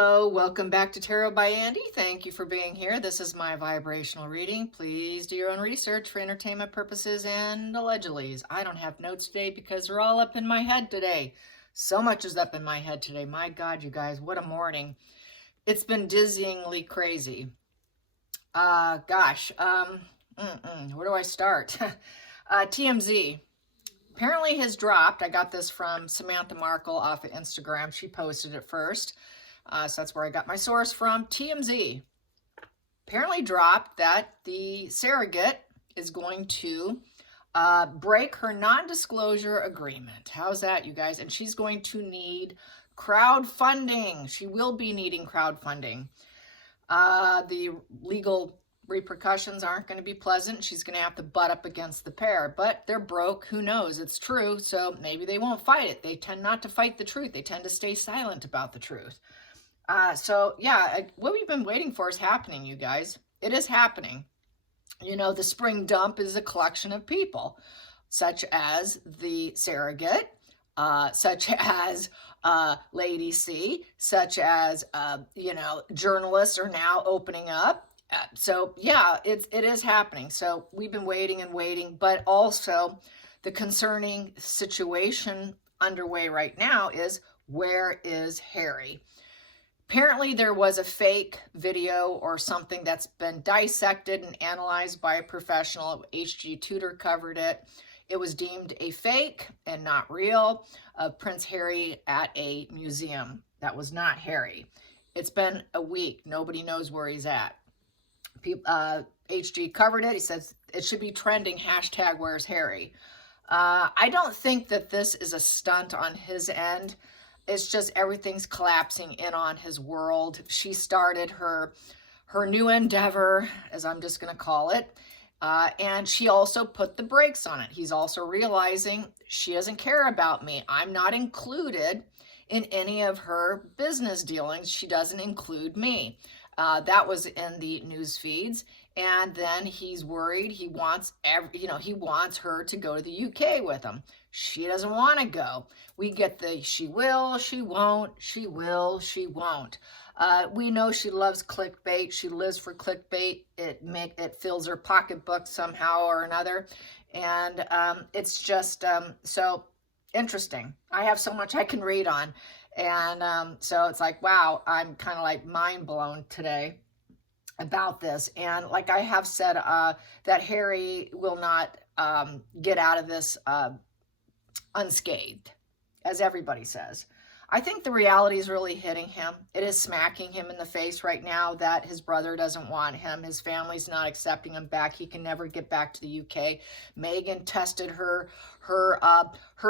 Hello, welcome back to Tarot by Andy. Thank you for being here. This is my vibrational reading. Please do your own research for entertainment purposes and allegedly. I don't have notes today because they're all up in my head today. So much is up in my head today. My God, you guys, what a morning. It's been dizzyingly crazy. Where do I start? TMZ apparently has dropped. I got this from Samantha Markle off of Instagram. She posted it first. So that's where I got my source from. TMZ apparently dropped that the surrogate is going to break her non-disclosure agreement. How's that, you guys? And she's going to need crowdfunding. She will be needing crowdfunding. The legal repercussions aren't going to be pleasant. She's going to have to butt up against the pair, but they're broke. Who knows? It's true. So maybe they won't fight it. They tend not to fight the truth. They tend to stay silent about the truth. What we've been waiting for is happening, you guys. It is happening. You know, the spring dump is a collection of people, such as the surrogate, such as Lady C, such as, journalists are now opening up. It is happening. So we've been waiting and waiting, but also the concerning situation underway right now is, where is Harry? Apparently there was a fake video or something that's been dissected and analyzed by a professional. HG Tudor covered it. It was deemed a fake and not real of Prince Harry at a museum. That was not Harry. It's been a week. Nobody knows where he's at. HG covered it. He says it should be trending, hashtag where's Harry. I don't think that this is a stunt on his end. It's just everything's collapsing in on his world. She started her new endeavor, as I'm just going to call it, and she also put the brakes on it. He's also realizing she doesn't care about me. I'm not included in any of her business dealings. She doesn't include me. That was in the news feeds. And then he's worried. He wants he wants her to go to the UK with him. She doesn't want to go. We get the she will, she won't, she will, she won't. We know she loves clickbait. She lives for clickbait. It fills her pocketbook somehow or another. And it's just so interesting. I have so much I can read on. And so it's like, wow, I'm kind of like mind blown today about this. And like I have said, that Harry will not get out of this unscathed, as everybody says. I think the reality is really hitting him. It is smacking him in the face right now that his brother doesn't want him. His family's not accepting him back. He can never get back to the UK. Meghan tested her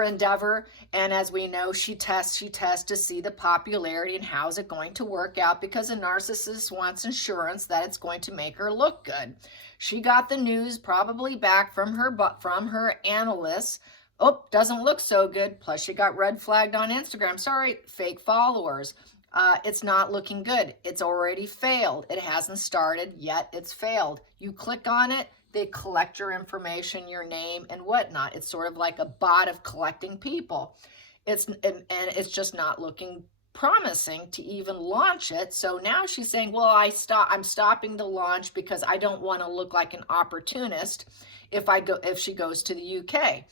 endeavor, and as we know, she tests to see the popularity and how's it going to work out, because a narcissist wants insurance that it's going to make her look good. She got the news probably back from her analysts. Oh, doesn't look so good. Plus, she got red flagged on Instagram. Sorry, fake followers. It's not looking good. It's already failed. It hasn't started yet. It's failed. You click on it, they collect your information, your name, and whatnot. It's sort of like a bot of collecting people. And it's just not looking promising to even launch it. So now she's saying, well, I'm stopping the launch because I don't want to look like an opportunist if she goes to the UK.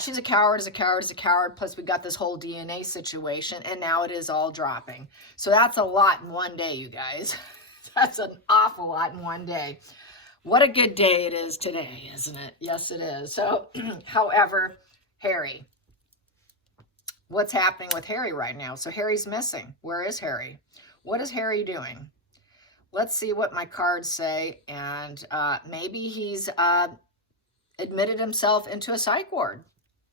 She's a coward, is a coward, is a coward. Plus, we got this whole DNA situation, and now it is all dropping. So that's a lot in one day, you guys. That's an awful lot in one day. What a good day it is today, isn't it? Yes, it is. So, however, Harry. What's happening with Harry right now? So Harry's missing. Where is Harry? What is Harry doing? Let's see what my cards say. And maybe he's admitted himself into a psych ward.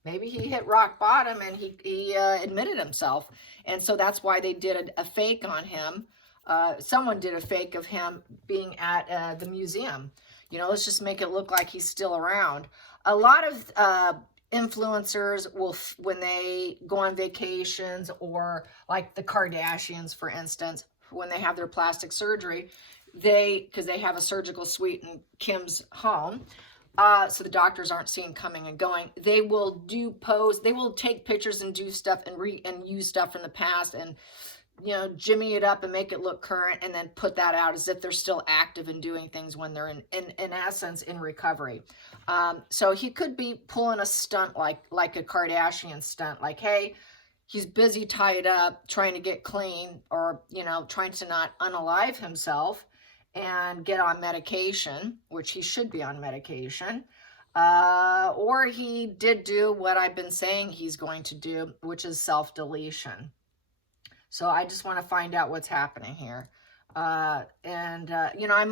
Maybe he hit rock bottom and he admitted himself. And so that's why they did a fake on him. Someone did a fake of him being at the museum. You know, let's just make it look like he's still around. A lot of influencers will, when they go on vacations, or like the Kardashians, for instance, when they have their plastic surgery, because they have a surgical suite in Kim's home, so the doctors aren't seen coming and going. They will do pose. They will take pictures and do stuff and use stuff from the past and jimmy it up and make it look current, and then put that out as if they're still active and doing things when they're in essence in recovery. So he could be pulling a stunt like a Kardashian stunt, like, hey, he's busy tied up trying to get clean, or trying to not unalive himself and get on medication, which he should be on medication. Or he did do what I've been saying he's going to do, which is self-deletion. So I just want to find out what's happening here. I'm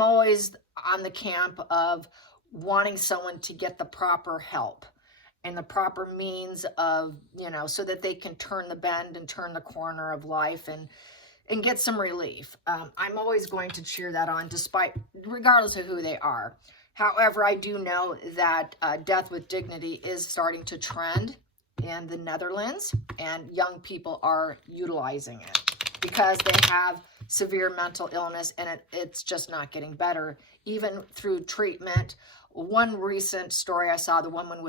always on the camp of wanting someone to get the proper help and the proper means of, so that they can turn the bend and turn the corner of life and get some relief. I'm always going to cheer that on, regardless of who they are. However, I do know that Death with Dignity is starting to trend in the Netherlands, and young people are utilizing it because they have severe mental illness, and it's just not getting better, even through treatment. One recent story I saw, the woman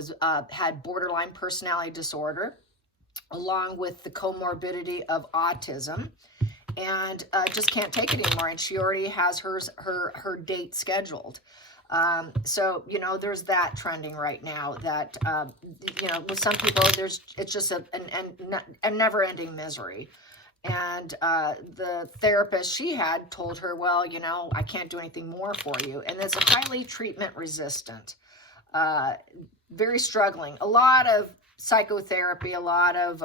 had borderline personality disorder, along with the comorbidity of autism, and just can't take it anymore. And she already has her date scheduled. So, there's that trending right now that, with some people, it's just a never-ending misery. And the therapist she had told her, well, I can't do anything more for you. And it's highly treatment resistant, very struggling. A lot of psychotherapy, a lot of,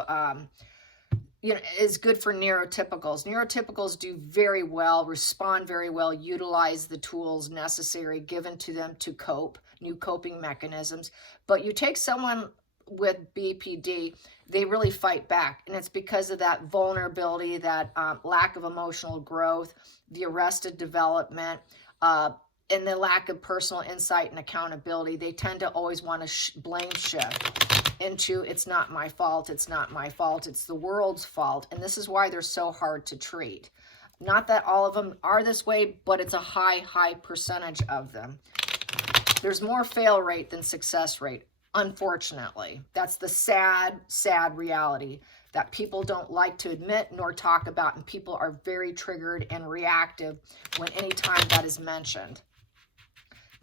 is good for neurotypicals. Neurotypicals do very well, respond very well, utilize the tools necessary given to them to cope, new coping mechanisms. But you take someone with BPD, they really fight back. And it's because of that vulnerability, that lack of emotional growth, the arrested development, and the lack of personal insight and accountability. They tend to always want to blame shift into, it's not my fault, it's not my fault, it's the world's fault. And this is why they're so hard to treat. Not that all of them are this way, but it's a high percentage of them. There's more fail rate than success rate, unfortunately. That's the sad reality that people don't like to admit nor talk about, and people are very triggered and reactive when any time that is mentioned.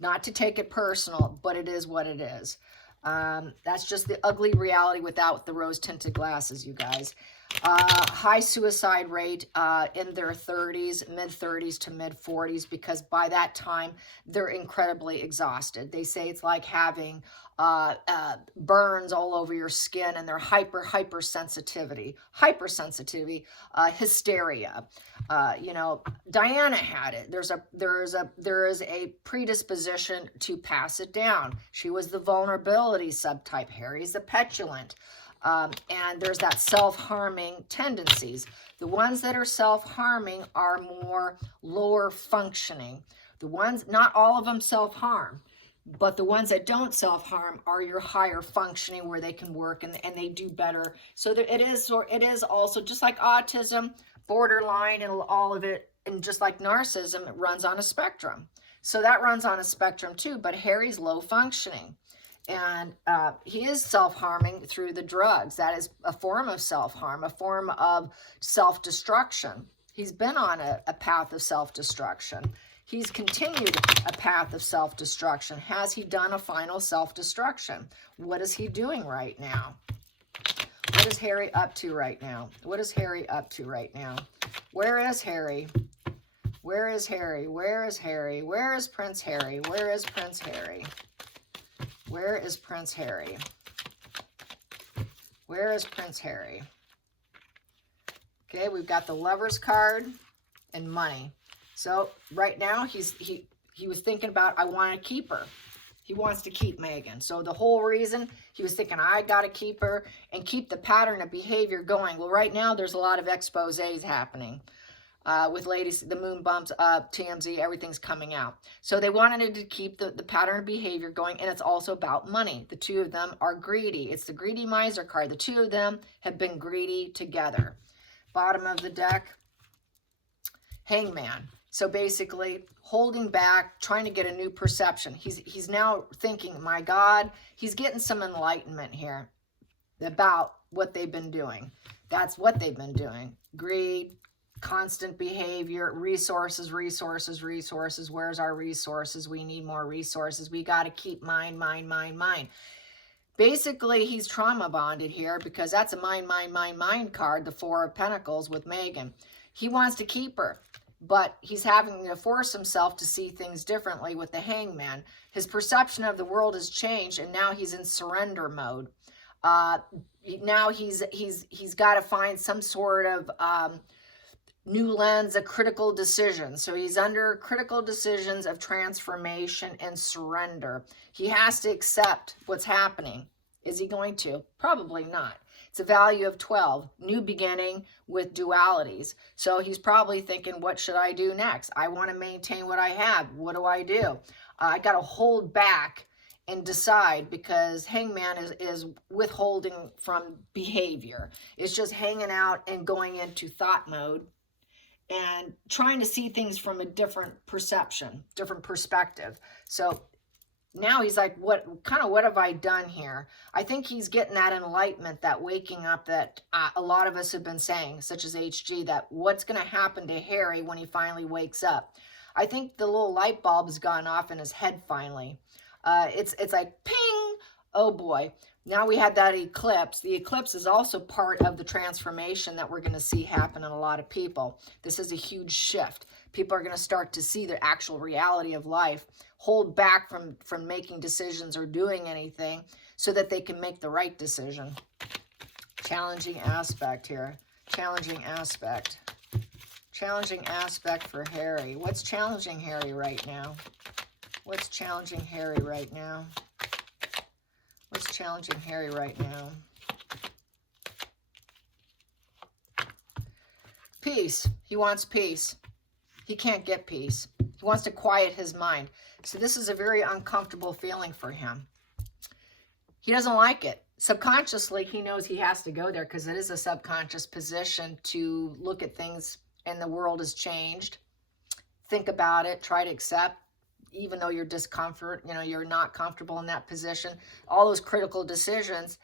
Not to take it personal, but it is what it is. That's just the ugly reality without the rose-tinted glasses, you guys. High suicide rate in their 30s, mid-30s to mid-40s, because by that time, they're incredibly exhausted. They say it's like having burns all over your skin, and they're hypersensitivity, hysteria. Diana had it. There is a predisposition to pass it down. She was the vulnerability subtype. Harry's the petulant. And there's that self-harming tendencies. The ones that are self-harming are more lower functioning. The ones, not all of them self-harm, but the ones that don't self-harm are your higher functioning, where they can work and they do better. So it is also, just like autism, borderline, and all of it, and just like narcissism, it runs on a spectrum. So that runs on a spectrum too, but Harry's low functioning. And he is self-harming through the drugs. That is a form of self-harm, a form of self-destruction. He's been on a path of self-destruction. He's continued a path of self-destruction. Has he done a final self-destruction? What is he doing right now? What is Harry up to right now? What is Harry up to right now? Where is Harry? Where is Harry? Where is Harry? Where is Prince Harry? Where is Prince Harry? Where is Prince Harry? Where is Prince Harry? Okay, we've got the Lovers card and money. So right now he was thinking about, I want to keep her. He wants to keep Meghan. So the whole reason he was thinking, I got to keep her and keep the pattern of behavior going. Well, right now there's a lot of exposés happening. With ladies, the moon bumps up, TMZ, everything's coming out. So they wanted to keep the pattern of behavior going, and it's also about money. The two of them are greedy. It's the greedy miser card. The two of them have been greedy together. Bottom of the deck, Hangman. So basically, holding back, trying to get a new perception. He's now thinking, my God, he's getting some enlightenment here about what they've been doing. That's what they've been doing. Greed, constant behavior, resources, resources, resources. Where's our resources? We need more resources. We got to keep mine, mine, mine, mine. Basically, he's trauma bonded here because that's a mine, mine, mine, mine card, the Four of Pentacles with Megan. He wants to keep her, but he's having to force himself to see things differently with the Hangman. His perception of the world has changed, and now he's in surrender mode. Now he's got to find some sort of new lens, a critical decision. So he's under critical decisions of transformation and surrender. He has to accept what's happening. Is he going to? Probably not. It's a value of 12, new beginning with dualities. So he's probably thinking, what should I do next? I want to maintain what I have. What do I do? I got to hold back and decide, because Hangman is withholding from behavior. It's just hanging out and going into thought mode and trying to see things from a different perception, different perspective. So now he's like, what have I done here? I think he's getting that enlightenment, that waking up that a lot of us have been saying, such as HG, that what's going to happen to Harry when he finally wakes up. I think the little light bulb has gone off in his head finally. It's like, ping, oh boy. Now we had that eclipse. The eclipse is also part of the transformation that we're going to see happen in a lot of people. This is a huge shift. People are going to start to see the actual reality of life, hold back from making decisions or doing anything so that they can make the right decision. Challenging aspect here. Challenging aspect. Challenging aspect for Harry. What's challenging Harry right now? What's challenging Harry right now? What's challenging Harry right now? Peace. He wants peace. He can't get peace. He wants to quiet his mind. So this is a very uncomfortable feeling for him. He doesn't like it. Subconsciously, he knows he has to go there because it is a subconscious position to look at things and the world has changed. Think about it. Try to accept. Even though you're discomfort, you're not comfortable in that position, all those critical decisions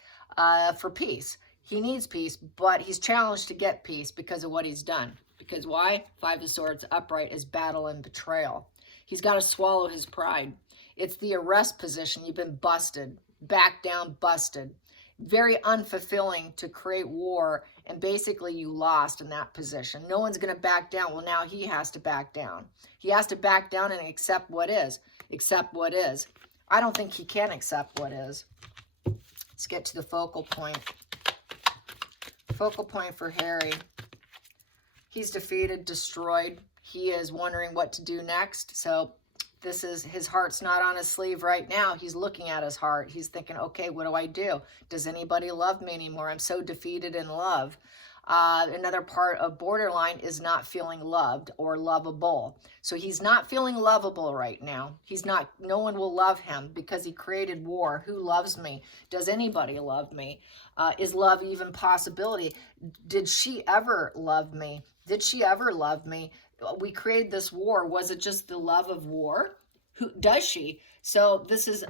for peace. He needs peace, but he's challenged to get peace because of what he's done. Because why? Five of Swords upright is battle and betrayal. He's got to swallow his pride. It's the arrest position. You've been busted, back down, busted. Very unfulfilling to create war, and basically you lost in that position. No one's going to back down. Well, now he has to back down. He has to back down and accept what is. Accept what is. I don't think he can accept what is. Let's get to the focal point. Focal point for Harry. He's defeated, destroyed. He is wondering what to do next. So this is, his heart's not on his sleeve right now. He's looking at his heart. He's thinking, okay, what do I do? Does anybody love me anymore? I'm so defeated in love. Another part of borderline is not feeling loved or lovable. So he's not feeling lovable right now. He's not, no one will love him because he created war. Who loves me? Does anybody love me? Is love even possibility? Did she ever love me? Did she ever love me? We created this war. Was it just the love of war? Who does she? So this is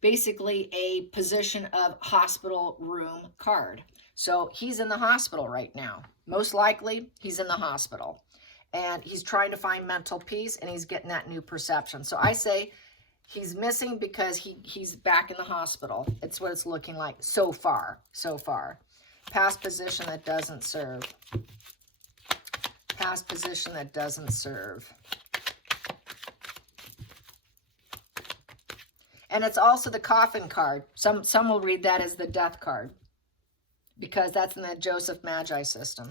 basically a position of hospital room card. So he's in the hospital right now. Most likely he's in the hospital and he's trying to find mental peace and he's getting that new perception. So I say he's missing because he's back in the hospital. It's what it's looking like so far. Past position that doesn't serve. Past position that doesn't serve. And it's also the coffin card. Some will read that as the death card, because that's in the Joseph Magi system.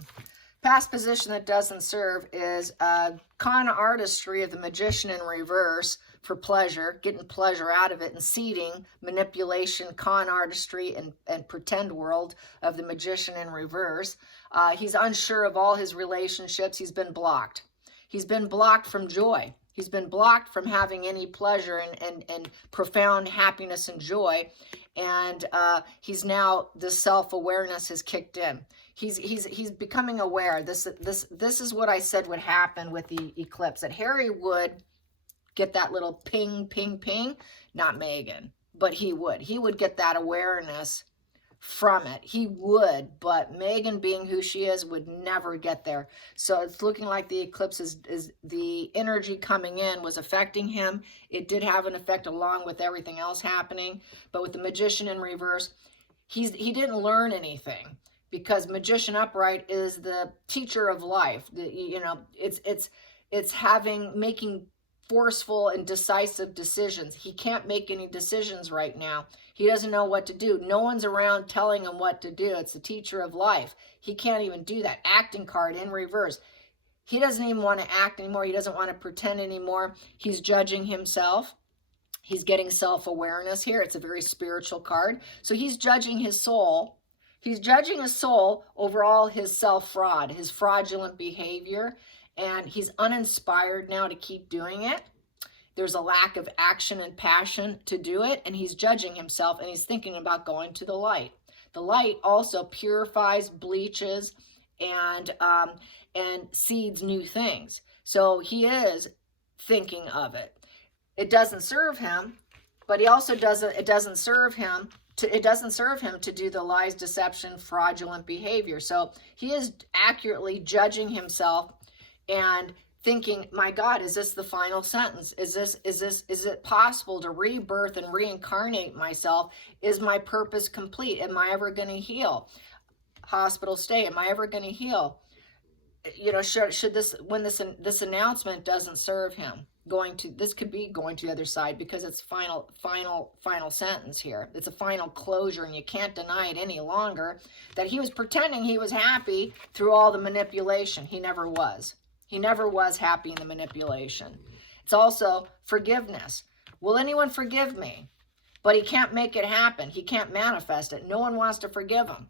Past position that doesn't serve is con artistry of the magician in reverse for pleasure, getting pleasure out of it, and seeding, manipulation, con artistry, and pretend world of the magician in reverse. He's unsure of all his relationships. He's been blocked. He's been blocked from joy. He's been blocked from having any pleasure and profound happiness and joy. And he's now, the self-awareness has kicked in. He's becoming aware. This is what I said would happen with the eclipse, that Harry would get that little ping, ping, ping, not Megan, but he would get that awareness from it. He would, but Megan, being who she is, would never get there. So it's looking like the eclipse is the energy coming in was affecting him. It did have an effect along with everything else happening, but with the Magician in reverse, he didn't learn anything, because Magician upright is the teacher of life. You know, it's making forceful and decisive decisions. He can't make any decisions right now. He doesn't know what to do. No one's around telling him what to do. It's the teacher of life. He can't even do that. Acting card in reverse. He doesn't even want to act anymore. He doesn't want to pretend anymore. He's judging himself. He's getting self-awareness here. It's a very spiritual card. So he's judging his soul. He's judging his soul over all his self-fraud, his fraudulent behavior, and he's uninspired now to keep doing it. There's a lack of action and passion to do it, and he's judging himself, and he's thinking about going to the light. The light also purifies, bleaches, and seeds new things. So he is thinking of it. It doesn't serve him, but he also doesn't. It doesn't serve him to do the lies, deception, fraudulent behavior. So he is accurately judging himself and thinking, my God, is this the final sentence? Is it possible to rebirth and reincarnate myself? Is my purpose complete? Am I ever going to heal? Hospital stay, am I ever going to heal? You know, should this, when this announcement doesn't serve him, this could be going to the other side, because it's final sentence here. It's a final closure, and you can't deny it any longer that he was pretending he was happy through all the manipulation. He never was. He never was happy in the manipulation. It's also forgiveness. Will anyone forgive me? But he can't make it happen. He can't manifest it. No one wants to forgive him.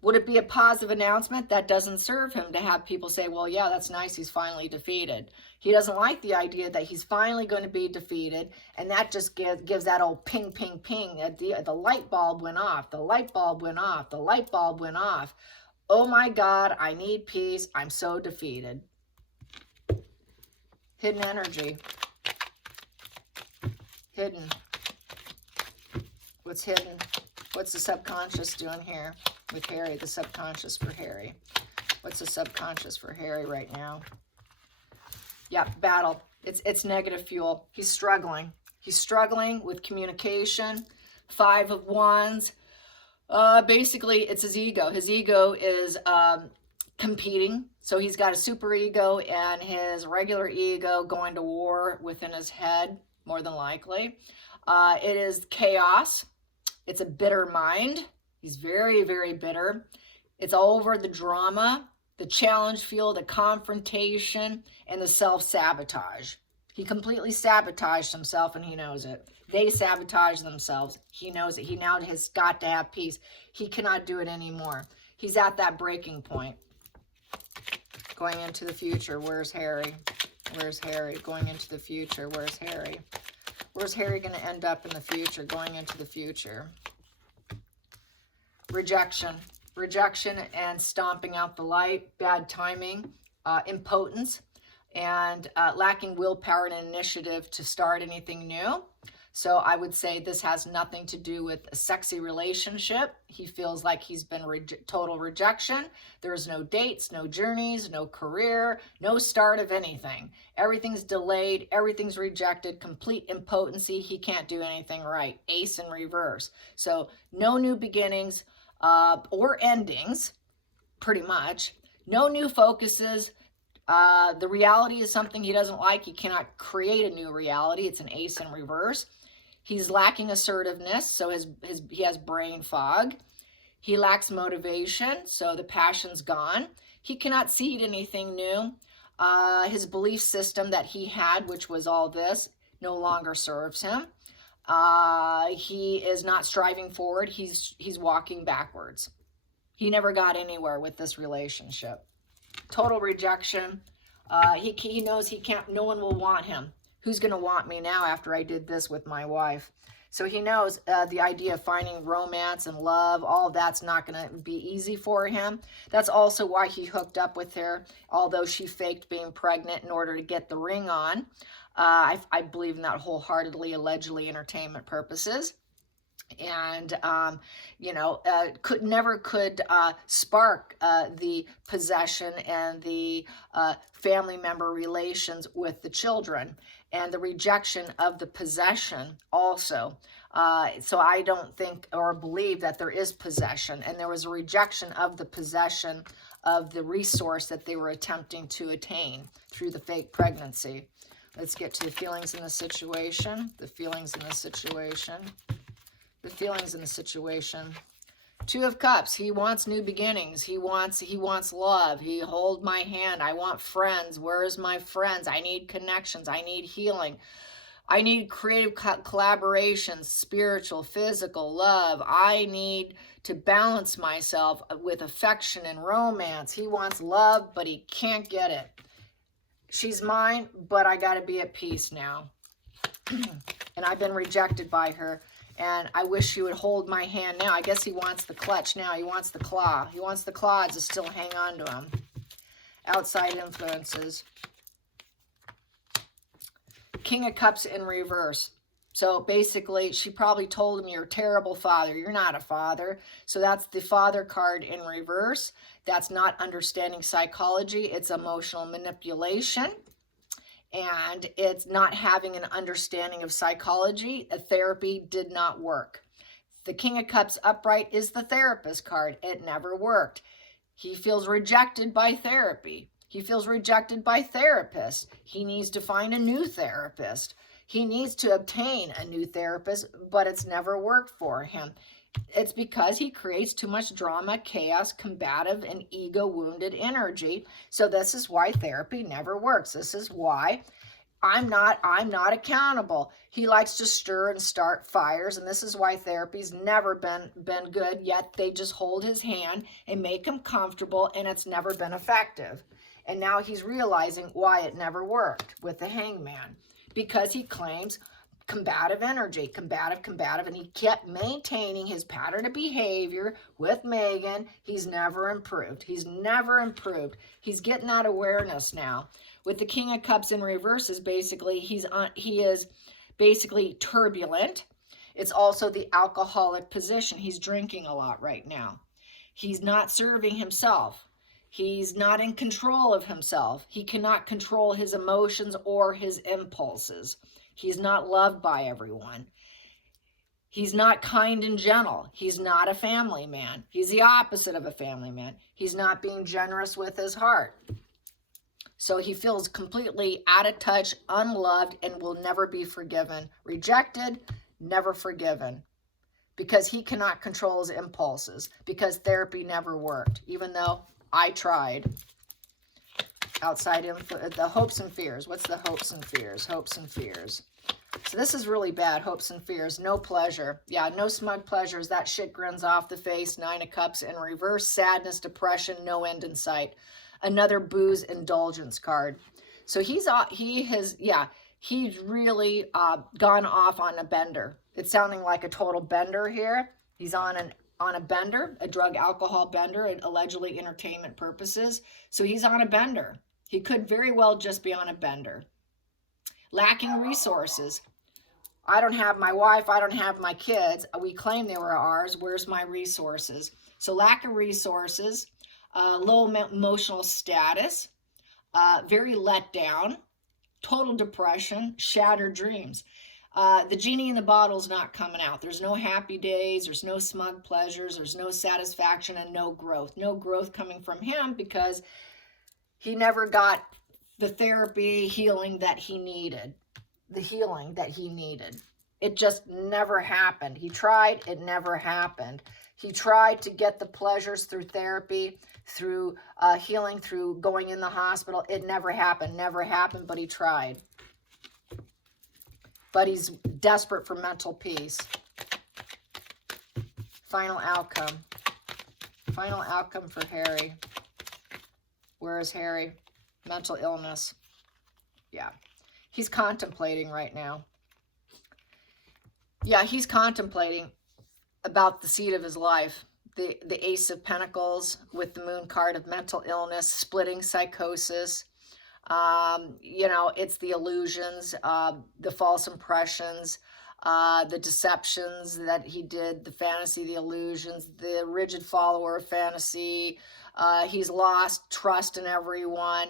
Would it be a positive announcement? That doesn't serve him to have people say, well, yeah, that's nice, he's finally defeated. He doesn't like the idea that he's finally going to be defeated, and that just gives that old ping, ping, ping. The light bulb went off. The light bulb went off. The light bulb went off. Oh my God, I need peace. I'm so defeated. Hidden energy. Hidden. What's hidden? What's the subconscious doing here with Harry? The subconscious for Harry. What's the subconscious for Harry right now? Yeah, battle. It's negative fuel. He's struggling. He's struggling with communication. 5 of Wands. Basically, it's his ego. His ego is competing. So he's got a super ego and his regular ego going to war within his head, more than likely. It is chaos. It's a bitter mind. He's very, very bitter. It's all over the drama, the challenge fuel, the confrontation, and the self-sabotage. He completely sabotaged himself, and he knows it. They sabotage themselves. He knows it. He now has got to have peace. He cannot do it anymore. He's at that breaking point. Going into the future, where's Harry? Where's Harry? Going into the future, where's Harry? Where's Harry going to end up in the future, going into the future? Rejection. Rejection and stomping out the light, bad timing, impotence, and lacking willpower and initiative to start anything new. So I would say this has nothing to do with a sexy relationship. He feels like he's been total rejection. There's no dates, no journeys, no career, no start of anything. Everything's delayed. Everything's rejected. Complete impotency. He can't do anything right. Ace in reverse. So no new beginnings or endings, pretty much. No new focuses. The reality is something he doesn't like. He cannot create a new reality. It's an ace in reverse. He's lacking assertiveness, so he has brain fog. He lacks motivation, so the passion's gone. He cannot seed anything new. His belief system that he had, which was all this, no longer serves him. He is not striving forward. He's walking backwards. He never got anywhere with this relationship. Total rejection. He knows he can't, no one will want him. Who's going to want me now after I did this with my wife? So he knows the idea of finding romance and love, all of that's not going to be easy for him. That's also why he hooked up with her, although she faked being pregnant in order to get the ring on. I believe in that wholeheartedly, allegedly entertainment purposes. and could spark the possession and the family member relations with the children, and the rejection of the possession also. So I don't think or believe that there is possession, and there was a rejection of the possession of the resource that they were attempting to attain through the fake pregnancy. Let's get to the feelings in the situation. The feelings in the situation. The feelings in the situation. Two of Cups. He wants new beginnings. He wants love. He hold my hand. I want friends. Where's my friends? I need connections. I need healing. I need creative collaborations, spiritual, physical, love. I need to balance myself with affection and romance. He wants love, but he can't get it. She's mine, but I got to be at peace now. And I've been rejected by her. And I wish she would hold my hand now. I guess he wants the clutch now. He wants the claw. He wants the claws to still hang on to him. Outside influences. King of Cups in reverse. So basically, she probably told him, you're a terrible father. You're not a father. So that's the father card in reverse. That's not understanding psychology. It's emotional manipulation. And it's not having an understanding of psychology. A therapy did not work. The King of Cups upright is the therapist card. It never worked. He feels rejected by therapy. He feels rejected by therapists. He needs to find a new therapist. He needs to obtain a new therapist, but it's never worked for him. It's because he creates too much drama, chaos, combative, and ego-wounded energy. So this is why therapy never works. This is why I'm not accountable. He likes to stir and start fires, and this is why therapy's never been good, yet they just hold his hand and make him comfortable, and it's never been effective. And now he's realizing why it never worked with the Hangman, because he claims combative energy, combative, and he kept maintaining his pattern of behavior with Megan. He's never improved. He's never improved. He's getting that awareness now. With the King of Cups in reverse is basically, he is basically turbulent. It's also the alcoholic position. He's drinking a lot right now. He's not serving himself. He's not in control of himself. He cannot control his emotions or his impulses. He's not loved by everyone. He's not kind and gentle. He's not a family man. He's the opposite of a family man. He's not being generous with his heart. So he feels completely out of touch, unloved, and will never be forgiven. Rejected, never forgiven. Because he cannot control his impulses. Because therapy never worked, even though I tried. Outside the hopes and fears. What's the hopes and fears? Hopes and fears. So this is really bad. Hopes and fears. No pleasure. Yeah, no smug pleasures. That shit grins off the face. Nine of Cups in reverse. Sadness, depression, no end in sight. Another booze indulgence card. So he's really gone off on a bender. It's sounding like a total bender here. He's on a bender, a drug alcohol bender, allegedly entertainment purposes. So he's on a bender. He could very well just be on a bender. Lacking resources. I don't have my wife. I don't have my kids. We claim they were ours. Where's my resources? So lack of resources, low emotional status, very let down, total depression, shattered dreams. The genie in the bottle is not coming out. There's no happy days. There's no smug pleasures. There's no satisfaction and no growth. No growth coming from him because he never got the therapy healing that he needed. The healing that he needed. It just never happened. He tried. It never happened. He tried to get the pleasures through therapy, through healing, through going in the hospital. It never happened. Never happened, but he tried. But he's desperate for mental peace. Final outcome. Final outcome for Harry. Where is Harry? Mental illness. Yeah. He's contemplating right now. Yeah, he's contemplating about the seed of his life. The Ace of Pentacles with the Moon card of mental illness, splitting psychosis. It's the illusions, the false impressions, the deceptions that he did, the fantasy, the illusions, the rigid follower of fantasy. He's lost trust in everyone.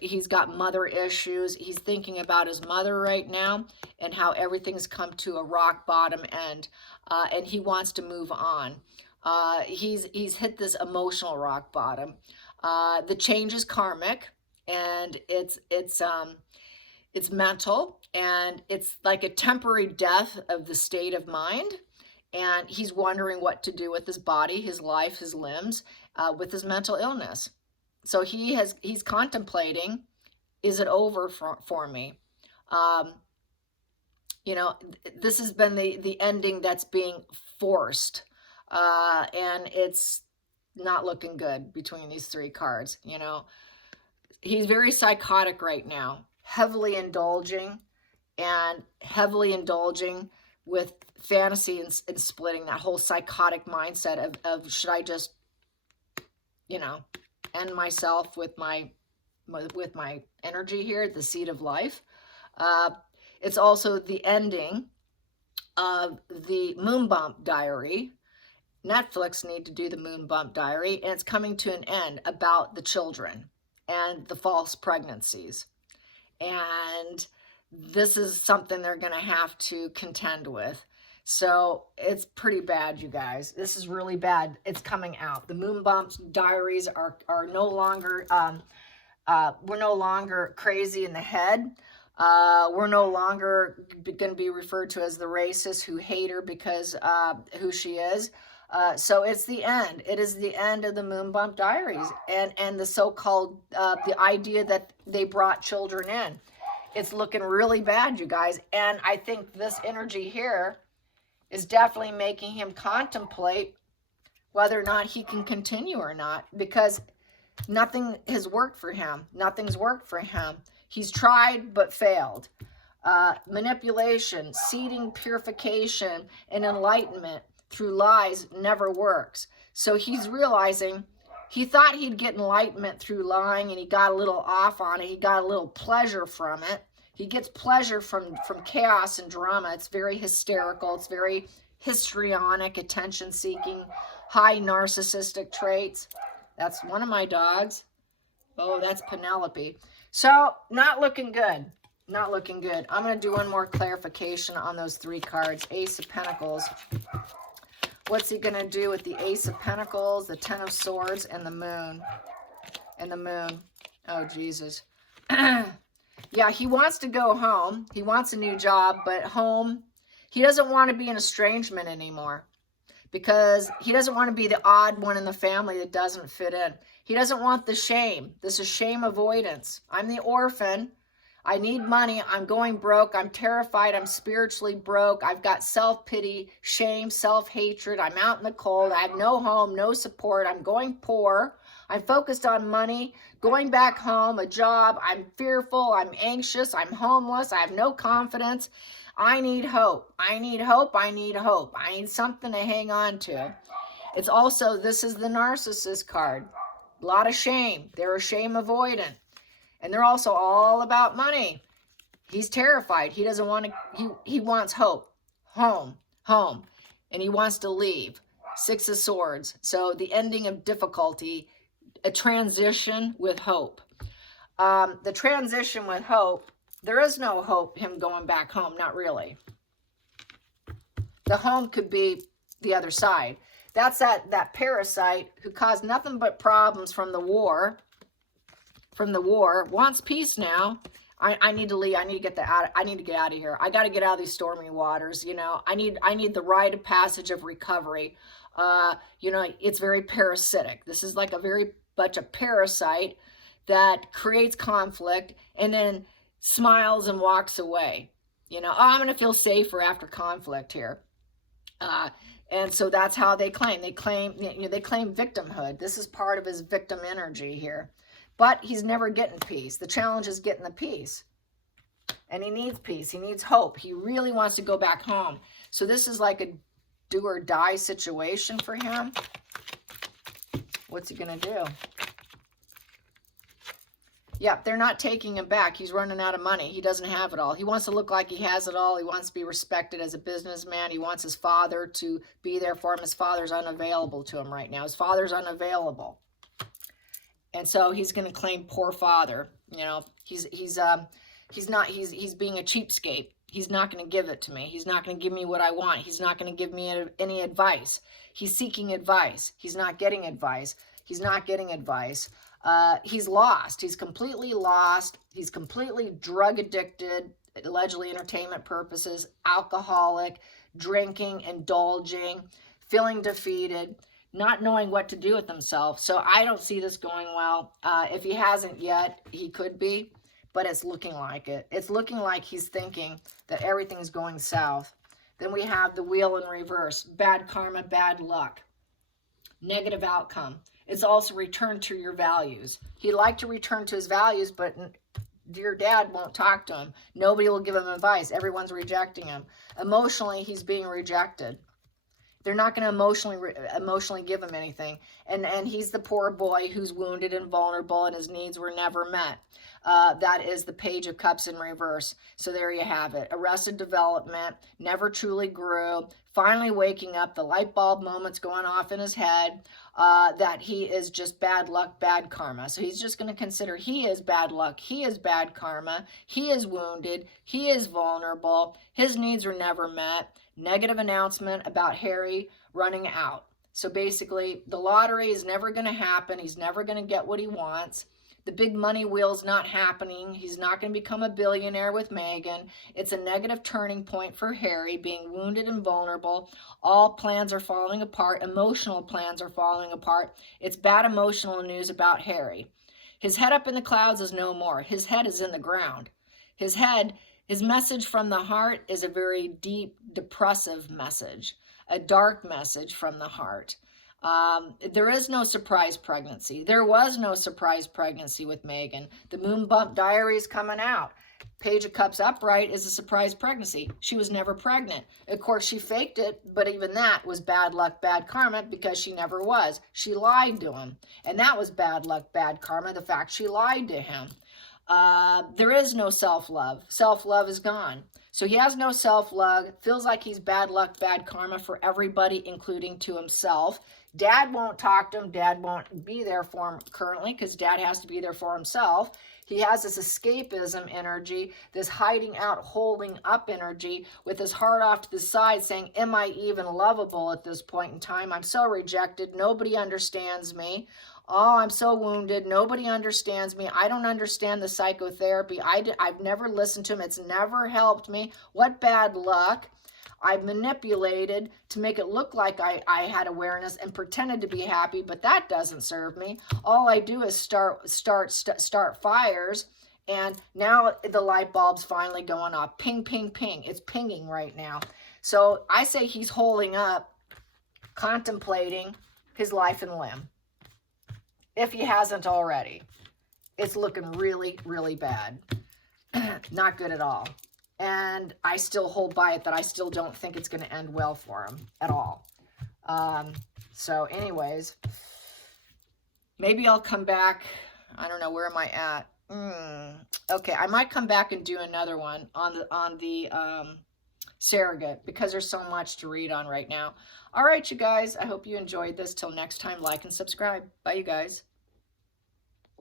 He's got mother issues. He's thinking about his mother right now and how everything's come to a rock bottom end, and he wants to move on. He's hit this emotional rock bottom. The change is karmic, and it's mental, and it's like a temporary death of the state of mind. And he's wondering what to do with his body, his life, his limbs, with his mental illness. So he's contemplating, is it over for me? You know, this has been the ending that's being forced, and it's not looking good between these three cards. You know, he's very psychotic right now, heavily indulging with fantasy and splitting, that whole psychotic mindset of should I just, you know, end myself with my energy here at the seat of life. It's also the ending of the Moon Bump Diary. Netflix need to do the Moon Bump Diary, and it's coming to an end about the children and the false pregnancies. And this is something they're going to have to contend with. So it's pretty bad, you guys. This is really bad. It's coming out. The Moon Bump Diaries are no longer, we're no longer crazy in the head. We're no longer going to be referred to as the racist who hate her because who she is. So it's the end. It is the end of the Moon Bump Diaries and the so-called, the idea that they brought children in. It's looking really bad, you guys. And I think this energy here is definitely making him contemplate whether or not he can continue or not, because nothing has worked for him. Nothing's worked for him. He's tried but failed. Manipulation, seeding purification, and enlightenment through lies never works. So he's realizing he thought he'd get enlightenment through lying, and he got a little off on it. He got a little pleasure from it. He gets pleasure from chaos and drama. It's very hysterical. It's very histrionic, attention-seeking, high narcissistic traits. That's one of my dogs. Oh, that's Penelope. So not looking good. Not looking good. I'm going to do one more clarification on those three cards. Ace of Pentacles. What's he going to do with the Ace of Pentacles, the Ten of Swords, and the Moon? And the Moon. Oh, Jesus. Yeah, he wants to go home. He wants a new job, but home, he doesn't want to be in estrangement anymore because he doesn't want to be the odd one in the family that doesn't fit in. He doesn't want the shame. This is shame avoidance. I'm the orphan. I need money. I'm going broke. I'm terrified. I'm spiritually broke. I've got self-pity, shame, self-hatred. I'm out in the cold. I have no home, no support. I'm going poor. I'm focused on money, going back home, a job. I'm fearful. I'm anxious. I'm homeless. I have no confidence. I need hope. I need hope. I need hope. I need something to hang on to. It's also, this is the Narcissist card. A lot of shame. They're a shame avoidant. And they're also all about money. He's terrified. He doesn't want to, he wants hope. Home. And he wants to leave. Six of Swords. So the ending of difficulty, a transition with hope. The transition with hope, there is no hope him going back home. Not really. The home could be the other side. That's that parasite who caused nothing but problems from the war. Wants peace now. I need to leave. I need to get I need to get out of here. I got to get out of these stormy waters. You know, I need the rite of passage of recovery. You know, it's very parasitic. This is like a very much a parasite that creates conflict and then smiles and walks away. You know, oh, I'm going to feel safer after conflict here. And so that's how they claim. They claim victimhood. This is part of his victim energy here. But he's never getting peace. The challenge is getting the peace. And he needs peace. He needs hope. He really wants to go back home. So this is like a do or die situation for him. What's he going to do? Yep, they're not taking him back. He's running out of money. He doesn't have it all. He wants to look like he has it all. He wants to be respected as a businessman. He wants his father to be there for him. His father's unavailable to him right now. His father's unavailable. And so he's going to claim poor father. You know, he's being a cheapskate. He's not going to give it to me. He's not going to give me what I want. He's not going to give me any advice. He's seeking advice. He's not getting advice. He's not getting advice. He's lost. He's completely lost. He's completely drug addicted, allegedly entertainment purposes, alcoholic, drinking, indulging, feeling defeated, not knowing what to do with himself. So I don't see this going well. If he hasn't yet, he could be, but it's looking like it. It's looking like he's thinking that everything's going south. Then we have the wheel in reverse. Bad karma, bad luck. Negative outcome. It's also return to your values. He'd like to return to his values, but dear dad won't talk to him. Nobody will give him advice. Everyone's rejecting him. Emotionally, he's being rejected. They're not going to emotionally give him anything. And he's the poor boy who's wounded and vulnerable and his needs were never met. That is the Page of Cups in reverse. So there you have it. Arrested development, never truly grew, finally waking up, the light bulb moments going off in his head, that he is just bad luck, bad karma. So he's just going to consider he is bad luck, he is bad karma, he is wounded, he is vulnerable, his needs were never met. Negative announcement about Harry running out. So basically, the lottery is never going to happen. He's never going to get what he wants. The big money wheel's not happening. He's not going to become a billionaire with Meghan. It's a negative turning point for Harry, being wounded and vulnerable. All plans are falling apart. Emotional plans are falling apart. It's bad emotional news about Harry. His head up in the clouds is no more. His head is in the ground. His message from the heart is a very deep, depressive message, a dark message from the heart. There is no surprise pregnancy. There was no surprise pregnancy with Meghan. The Moon Bump Diary is coming out. Page of Cups upright is a surprise pregnancy. She was never pregnant. Of course, she faked it, but even that was bad luck, bad karma, because she never was. She lied to him, and that was bad luck, bad karma, the fact she lied to him. There is no self-love. Self-love is gone. So he has no self-love, feels like he's bad luck, bad karma for everybody, including to himself. Dad won't talk to him. Dad won't be there for him currently because dad has to be there for himself. He has this escapism energy, this hiding out, holding up energy with his heart off to the side saying, am I even lovable at this point in time? I'm so rejected. Nobody understands me. Oh, I'm so wounded. Nobody understands me. I don't understand the psychotherapy. I've never listened to him. It's never helped me. What bad luck. I manipulated to make it look like I had awareness and pretended to be happy, but that doesn't serve me. All I do is start fires, and now the light bulb's finally going off. Ping, ping, ping. It's pinging right now. So I say he's holding up, contemplating his life and limb. If he hasn't already. It's looking really, really bad. Not good at all. And I still hold by it that I still don't think it's going to end well for him at all. So anyways, maybe I'll come back. I don't know, where am I at? Okay, I might come back and do another one on the surrogate because there's so much to read on right now. All right, you guys, I hope you enjoyed this. Till next time, like and subscribe. Bye, you guys.